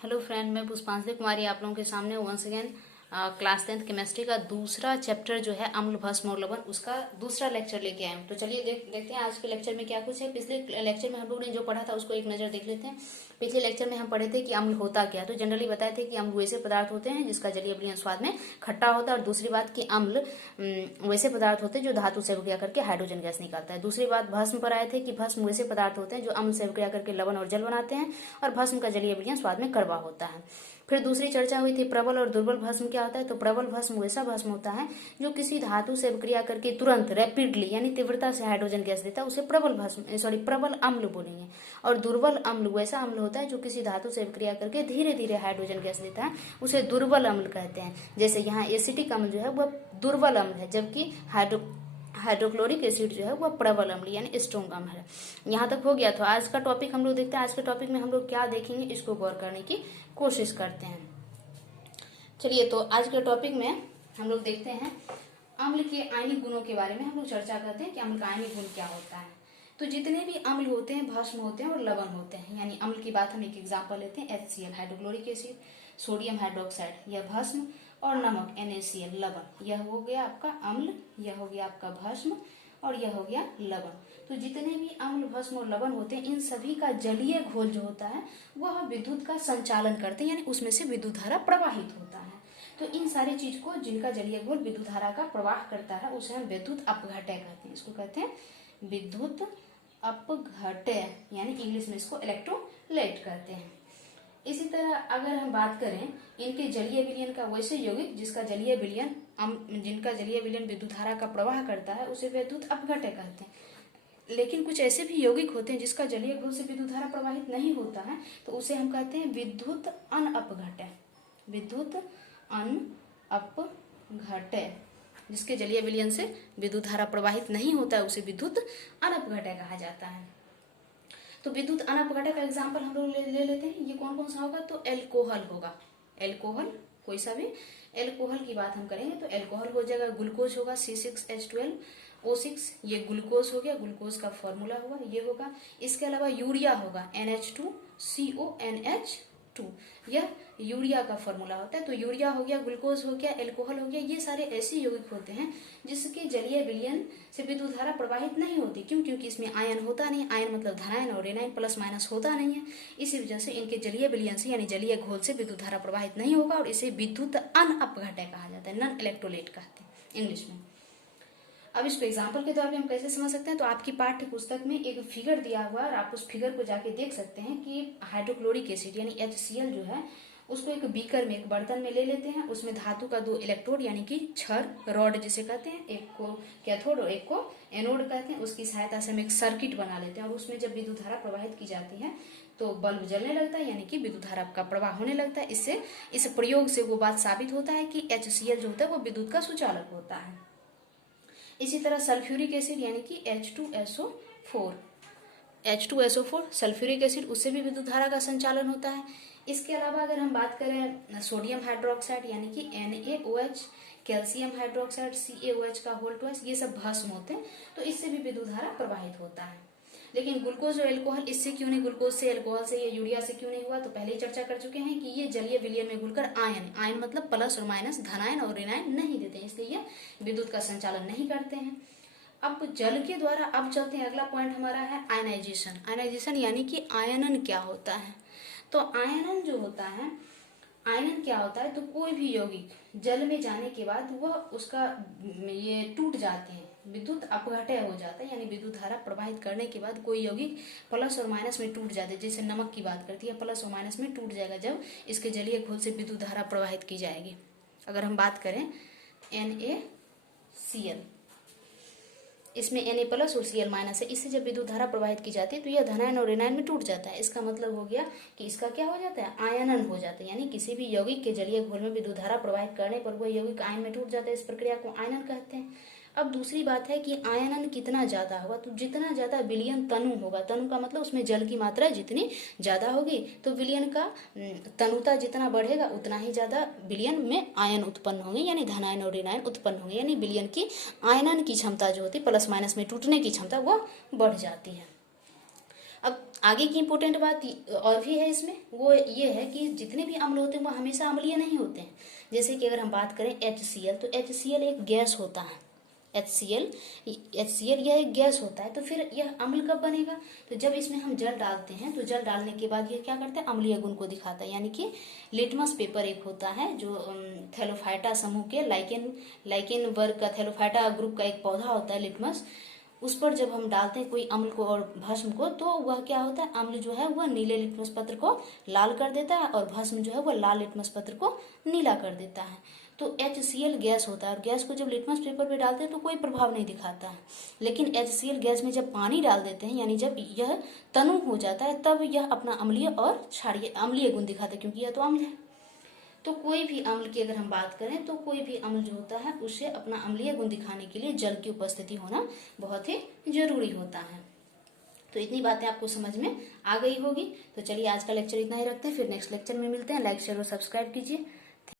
Hello friend, मैं पुष्पांजलि कुमारी आप लोगों के सामने once again class 10th chemistry का दूसरा चैप्टर जो है अम्ल भस्म और लवण, उसका दूसरा लेक्चर लेके आए हैं। तो चलिए देखते हैं आज के लेक्चर में क्या कुछ है। पिछले लेक्चर में हम लोग ने जो पढ़ा था उसको एक नज़र देख लेते हैं। पिछले लेक्चर में हम पढ़े थे कि अम्ल होता क्या। तो जनरली बताए थे कि अम्ल वैसे पदार्थ होते हैं जिसका जलीय विलयन स्वाद में खट्टा होता है, और दूसरी बात कि अम्ल वैसे पदार्थ होते हैं जो धातु से अभिक्रिया करके हाइड्रोजन गैस निकालता है। दूसरी बात भस्म पर आए थे कि भस्म वैसे पदार्थ होते हैं जो अम्ल से अभिक्रिया करके लवण और जल बनाते हैं, और भस्म का जलीय विलयन स्वाद में कड़वा होता है। फिर दूसरी चर्चा हुई थी प्रबल और दुर्बल भस्म क्या होता है। तो प्रबल भस्म वैसा भस्म होता है जो किसी धातु से अभिक्रिया करके तुरंत रैपिडली यानी तीव्रता से हाइड्रोजन गैस देता है, उसे प्रबल भस्म प्रबल अम्ल बोलेंगे। और दुर्बल अम्ल वैसा अम्ल होता है जो किसी धातु से अभिक्रिया करके धीरे धीरे हाइड्रोजन गैस देता है, उसे दुर्बल अम्ल कहते हैं। जैसे यहाँ एसिटिक अम्ल जो है वह दुर्बल अम्ल है, जबकि हाइड्रोक्लोरिक एसिड जो है वह प्रबल अम्ल यानी स्ट्रॉन्ग अम्ल है। यहाँ तक हो गया। तो आज का टॉपिक हम लोग देखते हैं। आज के टॉपिक में हम लोग क्या देखेंगे इसको गौर करने की कोशिश करते हैं। चलिए, तो आज के टॉपिक में हम लोग देखते हैं अम्ल के आयनिक गुणों के बारे में हम लोग चर्चा करते हैं कि अम्ल का आयनिक गुण क्या होता है। तो जितने भी अम्ल होते हैं भस्म होते हैं और लवण होते हैं। यानी अम्ल की बात हम एक एग्जाम्पल लेते हैं HCl hydrochloric acid, sodium hydroxide यह भस्म, और नमक NaCl लवण। यह हो गया आपका अम्ल, यह हो गया आपका भस्म, और यह हो गया लवण। तो जितने भी अम्ल भस्म और लवण होते हैं इन सभी का जलीय घोल जो होता है वह विद्युत का संचालन करते हैं, यानी उसमें से विद्युत धारा प्रवाहित होता है। तो इन सारी चीज को जिनका जलीय घोल विद्युत धारा का प्रवाह करता है उसे हम विद्युत अपघटय कहते हैं। इसको कहते हैं विद्युत अपघटय, यानी इंग्लिश में इसको इलेक्ट्रोलाइट कहते हैं। इसी तरह अगर हम बात करें इनके जलीय विलयन का, वैसे यौगिक जिनका जलीय विलयन विद्युत धारा का प्रवाह करता है उसे विद्युत अपघटय कहते हैं। लेकिन कुछ ऐसे भी यौगिक होते हैं जिसका जलीय घोल से विद्युत धारा प्रवाहित नहीं होता है, तो उसे हम कहते हैं विद्युत अनअपघटय। विद्युत अनअपघटय, जिसके जलीय विलयन से विद्युत धारा प्रवाहित नहीं होता है उसे विद्युत अनअपघटय कहा जाता है। तो विद्युत अनअपघटय का एग्जाम्पल हम लोग ले लेते हैं। ये कौन कौन सा होगा? तो एल्कोहल होगा। एल्कोहल, कोई सा भी एल्कोहल की बात हम करेंगे तो एल्कोहल हो जाएगा। ग्लूकोज होगा C6H12O6, ये ग्लूकोज हो गया, ग्लूकोज का फॉर्मूला होगा ये होगा। इसके अलावा यूरिया होगा NH2CONH2, यह यूरिया का फॉर्मूला होता है। तो यूरिया हो गया, ग्लूकोज हो गया, एल्कोहल हो गया, ये सारे ऐसे यौगिक होते हैं जिसके जलीय विलयन से विद्युत धारा प्रवाहित नहीं होती। क्यों? क्योंकि इसमें आयन होता नहीं। आयन मतलब धनायन और ऋणायन, प्लस माइनस होता नहीं है। इसी वजह से इनके जलीय विलयन से यानी जलीय घोल से विद्युत धारा प्रवाहित नहीं होगा, और इसे विद्युत अनअपघटय कहा जाता है, नॉन इलेक्ट्रोलाइट कहते हैं इंग्लिश में। अब इसको एग्जाम्पल के द्वारा भी हम कैसे समझ सकते हैं? तो आपकी पाठ्य पुस्तक में एक फिगर दिया हुआ है और आप उस फिगर को जाके देख सकते हैं कि हाइड्रोक्लोरिक एसिड यानी HCl जो है उसको एक बीकर में, एक बर्तन में ले लेते हैं। उसमें धातु का 2 इलेक्ट्रोड यानी कि छड़, रॉड जिसे कहते हैं, एक को कैथोड और एक को एनोड कहते हैं, उसकी सहायता से हम एक सर्किट बना लेते हैं। और उसमें जब विद्युत धारा प्रवाहित की जाती है तो बल्ब जलने लगता है, यानी कि विद्युत धारा का प्रवाह होने लगता है। इससे इस प्रयोग से वो बात साबित होता है कि HCl जो होता है वो विद्युत का सुचालक होता है। इसी तरह सल्फ्यूरिक एसिड यानी कि H2SO4 सल्फ्यूरिक एसिड, उससे भी विद्युत धारा का संचालन होता है। इसके अलावा अगर हम बात करें सोडियम हाइड्रोक्साइड यानी कि NaOH, कैल्शियम हाइड्रोक्साइड CaOH का होल ट्वाइस, ये सब भस्म होते हैं, तो इससे भी विद्युत धारा प्रवाहित होता है। लेकिन ग्लूकोज और एल्कोहल इससे क्यों नहीं, ग्लूकोज से, एल्कोहल से, या यूरिया से क्यों नहीं हुआ? तो पहले ही चर्चा कर चुके हैं कि ये जलीय विलयन में घुलकर आयन मतलब प्लस और माइनस, धनायन और ऋणायन नहीं देते हैं, इसलिए ये विद्युत का संचालन नहीं करते हैं। अब जल के द्वारा अब चलते हैं, अगला पॉइंट हमारा है आयनाइजेशन। आयनाइजेशन यानी कि आयनन क्या होता है? तो आयनन जो होता है, आयनन क्या होता है? तो कोई भी यौगिक जल में जाने के बाद वह उसका ये टूट जाते हैं, विद्युत अपघटय हो जाता है, यानी विद्युत धारा प्रवाहित करने के बाद कोई यौगिक प्लस और माइनस में टूट जाते हैं। जैसे नमक की बात करती है, प्लस और माइनस में टूट जाएगा जब इसके जलीय घोल से विद्युत धारा प्रवाहित की जाएगी। अगर हम बात करें NaCl, इसमें Na प्लस और Cl माइनस है, इससे जब विद्युत धारा प्रवाहित की जाती है तो यह धनायन और ऋणायन में टूट जाता है। इसका मतलब हो गया कि इसका क्या हो जाता है? आयनन हो जाता है, यानी किसी भी यौगिक के जलीय घोल में विद्युत धारा प्रवाहित करने पर वह यौगिक आयन में टूट जाता है। इस प्रक्रिया को आयनन कहते हैं। अब दूसरी बात है कि आयनन कितना ज्यादा होगा? तो जितना ज्यादा विलयन तनु होगा, तनु का मतलब उसमें जल की मात्रा जितनी ज्यादा होगी, तो विलयन का तनुता जितना बढ़ेगा उतना ही ज्यादा विलयन में आयन उत्पन्न होंगे, यानी धनायन और ऋणायन उत्पन्न होंगे, यानी विलयन की आयनन की क्षमता जो होती है, प्लस माइनस में टूटने की क्षमता, वो बढ़ जाती है। अब आगे की इंपॉर्टेंट बात और भी है इसमें, वो ये है कि जितने भी अम्ल होते हैं वो हमेशा अम्लीय नहीं होते हैं। जैसे कि अगर हम बात करें HCl, तो HCl एक गैस होता है। HCl यह एक गैस होता है, तो फिर यह अम्ल कब बनेगा? तो जब इसमें हम जल डालते हैं, तो जल डालने के बाद यह क्या करता है, अम्लीय गुण को दिखाता है। यानी कि लिटमस पेपर एक होता है जो थैलोफाइटा समूह के लाइकेन वर्ग का, थैलोफाइटा ग्रुप का एक पौधा होता है लिटमस। उस पर जब हम डालते हैं कोई अम्ल को और भस्म को, तो वह क्या होता है, अम्ल जो है वह नीले लिटमस पत्र को लाल कर देता है और भस्म जो है वह लाल लिटमस पत्र को नीला कर देता है। तो HCl गैस होता है, और गैस को जब लिटमस पेपर पे डालते हैं तो कोई प्रभाव नहीं दिखाता है। लेकिन HCl गैस में जब पानी डाल देते हैं, यानी जब यह तनु हो जाता है, तब यह अपना अम्लीय और क्षारीय अम्लीय गुण दिखाता है, क्योंकि यह तो अम्ल है। तो कोई भी अम्ल की अगर हम बात करें, तो कोई भी अम्ल जो होता है उसे अपना अम्लीय गुण दिखाने के लिए जल की उपस्थिति होना बहुत ही जरूरी होता है। तो इतनी बातें आपको समझ में आ गई होगी। तो चलिए आज का लेक्चर इतना ही रखते हैं, फिर नेक्स्ट लेक्चर में मिलते हैं। लाइक शेयर और सब्सक्राइब कीजिए।